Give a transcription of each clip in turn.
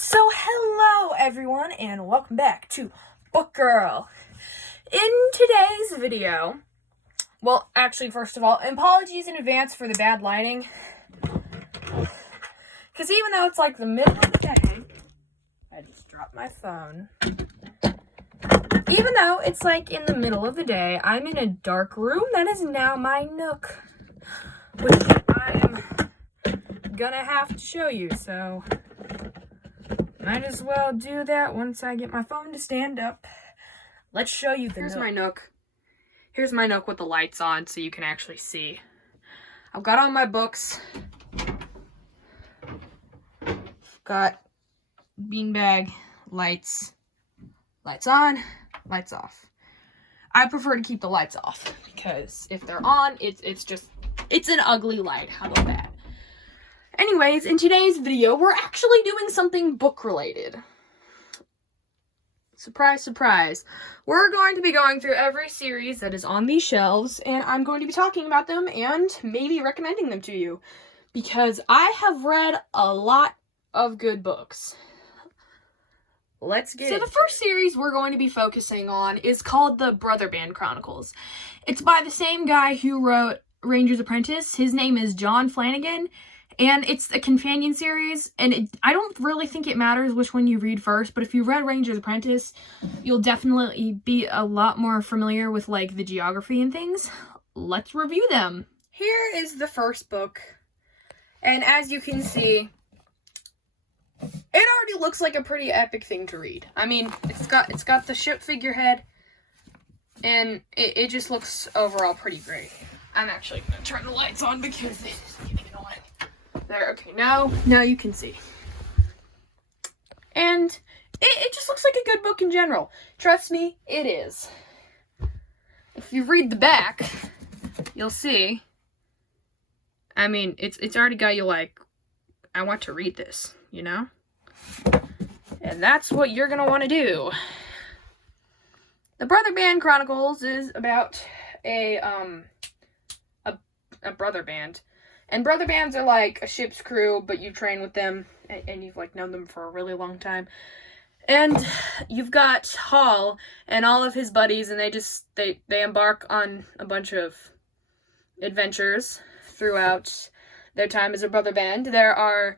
So hello everyone and welcome back to Book Girl. In today's video, well actually first of all, apologies in advance for the bad lighting. Because even though it's like the middle of the day, I just dropped my phone. Even though it's like in the middle of the day, I'm in a dark room that is now my nook. Which I am gonna have to show you, so might as well do that once I get my phone to stand up. Let's show you the Here's nook. my nook. Here's my nook with the lights on so you can actually see. I've got all my books. Got beanbag, lights on, lights off. I prefer to keep the lights off because if they're on, it's an ugly light. How about that? Anyways, in today's video, we're actually doing something book related. Surprise, surprise. We're going to be going through every series that is on these shelves, and I'm going to be talking about them and maybe recommending them to you because I have read a lot of good books. Let's get into it. So the first series we're going to be focusing on is called The Brother Band Chronicles. It's by the same guy who wrote Ranger's Apprentice. His name is John Flanagan. And it's a companion series, and I don't really think it matters which one you read first, but if you read Ranger's Apprentice, you'll definitely be a lot more familiar with, like, the geography and things. Let's review them. Here is the first book, and as you can see, it already looks like a pretty epic thing to read. I mean, it's got the ship figurehead, and it just looks overall pretty great. I'm actually going to turn the lights on because it's getting annoying. There, okay, now you can see. And it just looks like a good book in general. Trust me, it is. If you read the back, you'll see. I mean, it's already got you like, I want to read this, you know? And that's what you're gonna want to do. The Brother Band Chronicles is about a brother band. And brother bands are like a ship's crew, but you train with them, and you've like known them for a really long time. And you've got Hall and all of his buddies, and they embark on a bunch of adventures throughout their time as a brother band. There are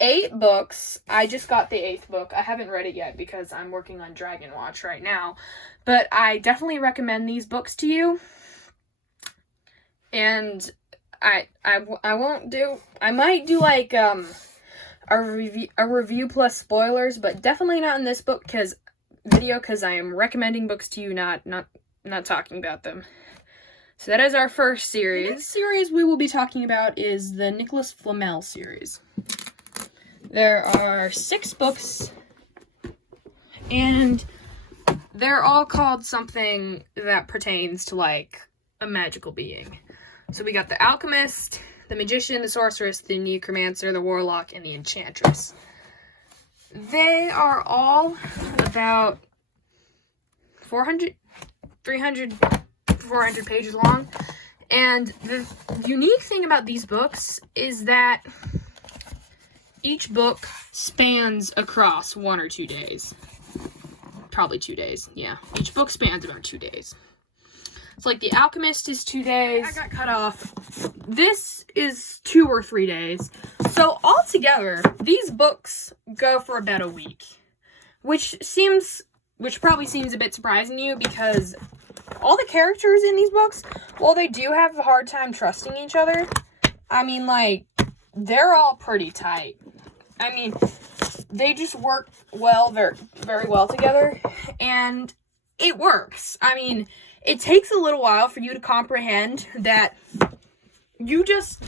8 books. I just got the 8th book. I haven't read it yet because I'm working on Dragon Watch right now. But I definitely recommend these books to you. And I might do like a review plus spoilers, but definitely not in this book because I am recommending books to you, not talking about them. So that is our first series. The next series we will be talking about is the Nicholas Flamel series. There are 6 books, and they're all called something that pertains to like a magical being. So we got the Alchemist, the Magician, the Sorceress, the Necromancer, the Warlock, and the Enchantress. They are all about 400 pages long. And the unique thing about these books is that each book spans across 1 or 2 days. Probably 2 days, yeah. Each book spans about 2 days. So, like, The Alchemist is 2 days. I got cut off. This is 2 or 3 days. So, altogether, these books go for about a week. Which probably seems a bit surprising to you because all the characters in these books, while they do have a hard time trusting each other, I mean, like, they're all pretty tight. I mean, they just work well, very, very well together. And it works. I mean, it takes a little while for you to comprehend that you just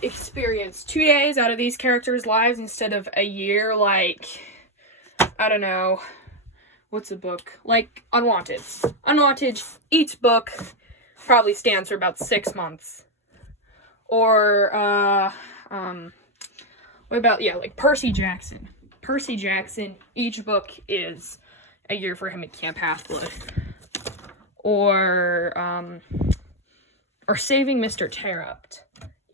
experienced 2 days out of these characters' lives instead of a year, like, I don't know, what's a book? Like, Unwanted. Unwanted, each book probably stands for about 6 months. Or, what about, yeah, like Percy Jackson. Percy Jackson, each book is a year for him at Camp Half-Blood. Or Saving Mr. Terupt.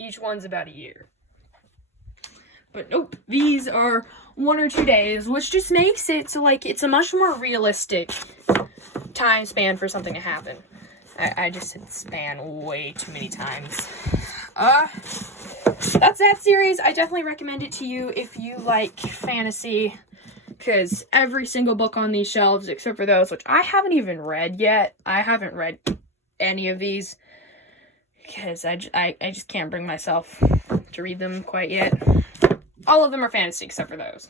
Each one's about a year. But nope, these are 1 or 2 days, which just makes it so, like, it's a much more realistic time span for something to happen. I just said span way too many times. That's that series. I definitely recommend it to you if you like fantasy, because every single book on these shelves, except for those, which I haven't even read yet. I haven't read any of these, because I just can't bring myself to read them quite yet. All of them are fantasy, except for those.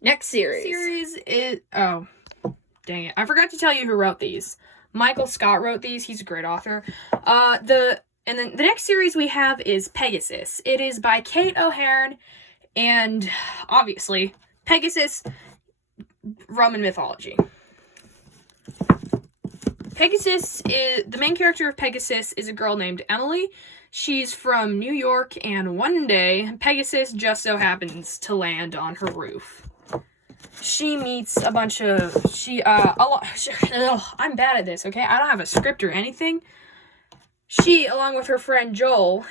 Next series is... Oh, dang it. I forgot to tell you who wrote these. Michael Scott wrote these. He's a great author. And then the next series we have is Pegasus. It is by Kate O'Hearn, and obviously, Pegasus, Roman mythology. The main character of Pegasus is a girl named Emily. She's from New York, and one day, Pegasus just so happens to land on her roof. She meets a bunch of, I'm bad at this, okay? I don't have a script or anything. She, along with her friend Joel,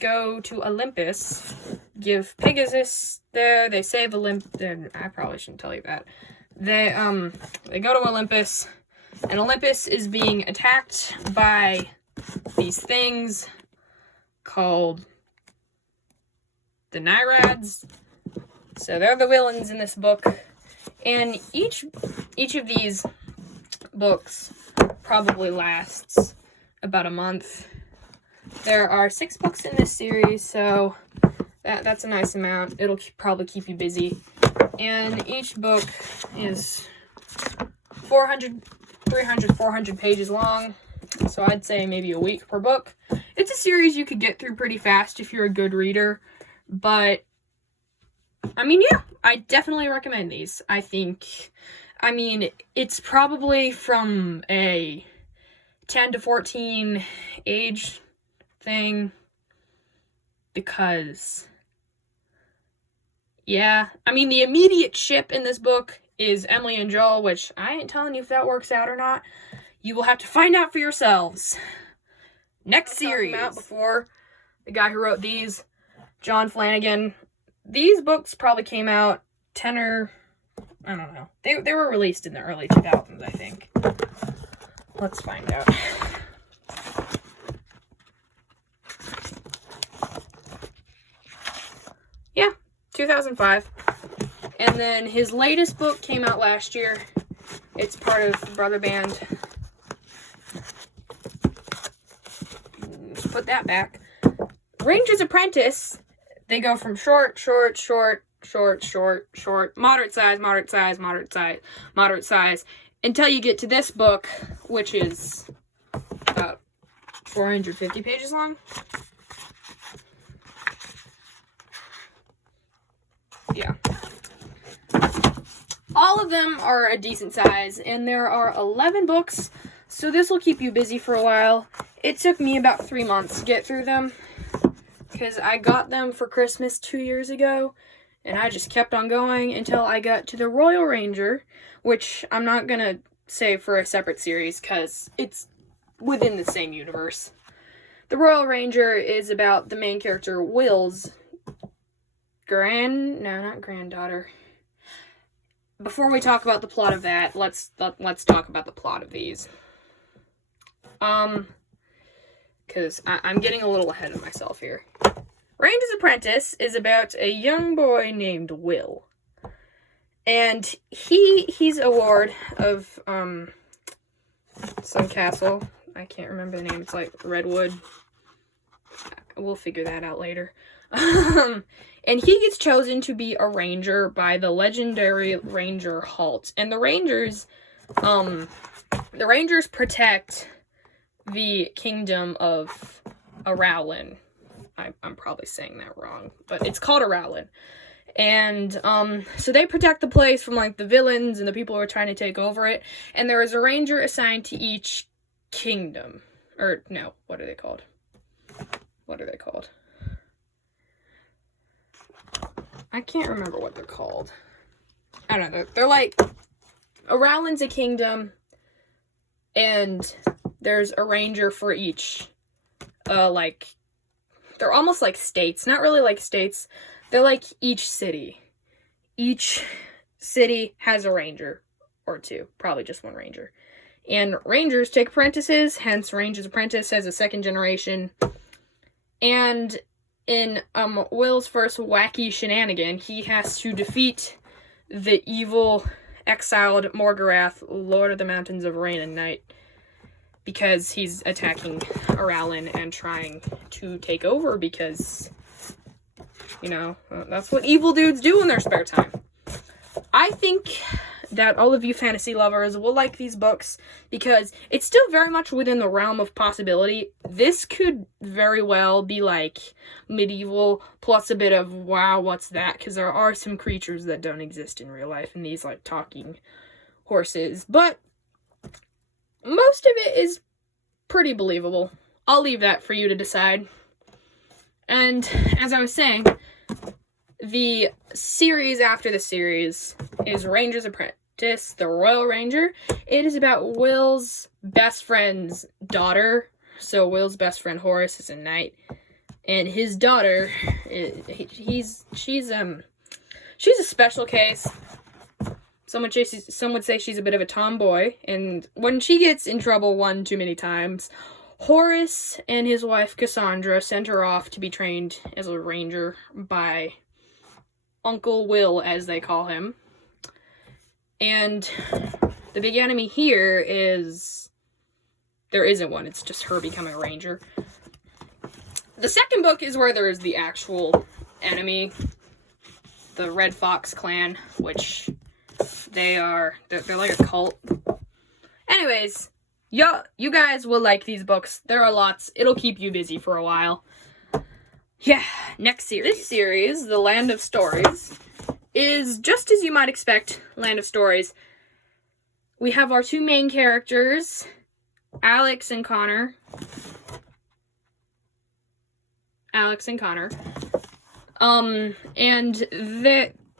go to Olympus, give Pegasus there, they save Olympus, I probably shouldn't tell you that. They go to Olympus, and Olympus is being attacked by these things called the Naiads. So they're the villains in this book. And each of these books probably lasts about a month. There are 6 books in this series, so that's a nice amount. It'll probably keep you busy. And each book is 400 pages long. So I'd say maybe a week per book. It's a series you could get through pretty fast if you're a good reader. But, I mean, yeah, I definitely recommend these. It's probably from a 10 to 14 age thing. Because, yeah, the immediate ship in this book is Emily and Joel, which I ain't telling you if that works out or not. You will have to find out for yourselves. Next series. Out before the guy who wrote these, John Flanagan. These books probably came out 10 or... I don't know. They were released in the early 2000s, I think. Let's find out. Yeah, 2005. And then his latest book came out last year. It's part of Brother Band. Let's put that back. Range's Apprentice. They go from short, moderate size, until you get to this book, which is about 450 pages long. Yeah. All of them are a decent size, and there are 11 books, so this will keep you busy for a while. It took me about 3 months to get through them, because I got them for Christmas 2 years ago, and I just kept on going until I got to the Royal Ranger, which I'm not going to save for a separate series, because it's within the same universe. The Royal Ranger is about the main character, Will's not granddaughter. Before we talk about the plot of that, let's talk about the plot of these. Because I'm getting a little ahead of myself here. Range's Apprentice is about a young boy named Will. And he's a ward of some castle. I can't remember the name. It's like Redwood. We'll figure that out later. And he gets chosen to be a ranger by the legendary Ranger Halt. And the Rangers protect the kingdom of Arowlin. I'm probably saying that wrong, but it's called Arowlin. And so they protect the place from like the villains and the people who are trying to take over it. And there is a ranger assigned to each kingdom. Or no, what are they called? I can't remember what they're called. I don't know. They're like, Arowlin's a kingdom, and there's a ranger for each, they're almost like states. Not really like states. they're like each city. Each city has a ranger or two, probably just one ranger. And rangers take apprentices, hence Ranger's Apprentice as a second generation. And in Will's first wacky shenanigan, he has to defeat the evil exiled Morgorath, Lord of the Mountains of Rain and Night, because he's attacking Aralyn and trying to take over because, you know, that's what evil dudes do in their spare time. I think that all of you fantasy lovers will like these books because it's still very much within the realm of possibility. This could very well be like medieval plus a bit of wow, what's that? Because there are some creatures that don't exist in real life and these like talking horses, but most of it is pretty believable. I'll leave that for you to decide. And as I was saying, the series after the series is Ranger's Apprentice, the Royal Ranger. It is about Will's best friend's daughter. So Will's best friend Horace is a knight, and his daughter, she's a special case. Some would say she's a bit of a tomboy, and when she gets in trouble one too many times, Horace and his wife Cassandra sent her off to be trained as a ranger by Uncle Will, as they call him. And the big enemy here is... there isn't one, it's just her becoming a ranger. The second book is where there is the actual enemy, the Red Fox clan, which they're like a cult. Anyways, you guys will like these books. There are lots. It'll keep you busy for a while. Yeah, next series. This series, The Land of Stories, is just as you might expect, Land of Stories. We have our two main characters, Alex and Connor. And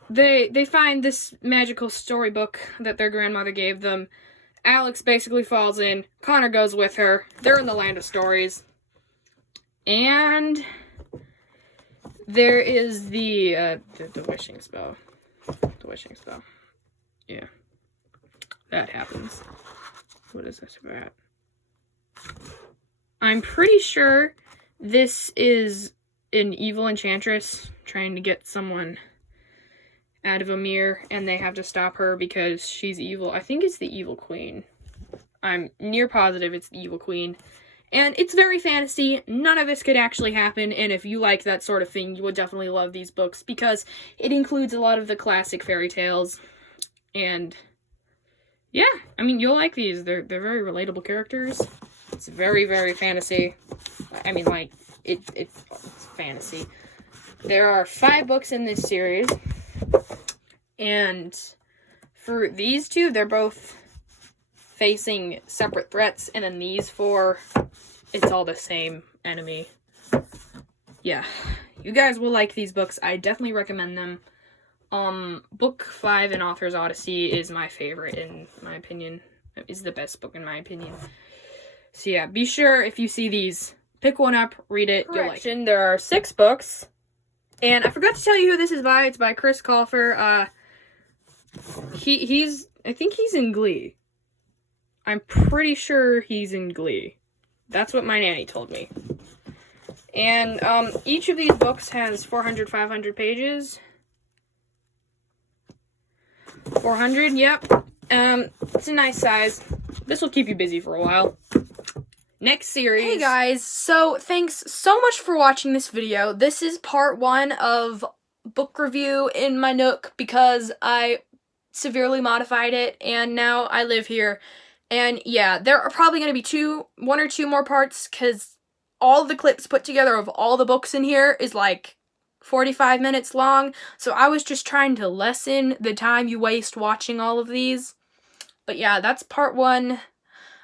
they find this magical storybook that their grandmother gave them. Alex basically falls in. Connor goes with her. They're in the Land of Stories. And there is the wishing spell. The wishing spell. Yeah. That happens. What is this about? I'm pretty sure this is an evil enchantress trying to get someone out of a mirror, and they have to stop her because she's evil. I think it's the Evil Queen. I'm near positive it's the Evil Queen. And it's very fantasy. None of this could actually happen, and if you like that sort of thing, you would definitely love these books because it includes a lot of the classic fairy tales. And yeah, I mean, you'll like these. They're very relatable characters. It's very, very fantasy. I mean, like, it's fantasy. There are 5 books in this series. And for these two, they're both facing separate threats. And then these 4, it's all the same enemy. Yeah, you guys will like these books. I definitely recommend them. Book 5 in Author's Odyssey is my favorite, in my opinion. It is the best book, in my opinion. So yeah, be sure if you see these, pick one up, read it. You'll like it. There are 6 books. And I forgot to tell you who this is by. It's by Chris Colfer. I think he's in Glee. I'm pretty sure he's in Glee. That's what my nanny told me. And, each of these books has 400, 500 pages. 400, yep. It's a nice size. This will keep you busy for a while. Next series. Hey guys, so thanks so much for watching this video. This is part 1 of book review in my Nook because I severely modified it and now I live here. And yeah, there are probably going to be 1 or 2 more parts because all the clips put together of all the books in here is like 45 minutes long. So I was just trying to lessen the time you waste watching all of these. But yeah, that's part 1.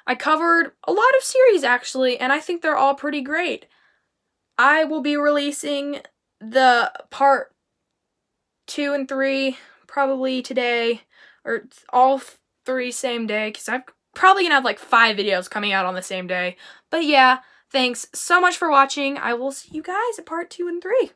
I covered a lot of series, actually, and I think they're all pretty great. I will be releasing the part 2 and 3 probably today, or all 3 same day, because I'm probably gonna have like 5 videos coming out on the same day. But yeah, thanks so much for watching. I will see you guys at part 2 and 3.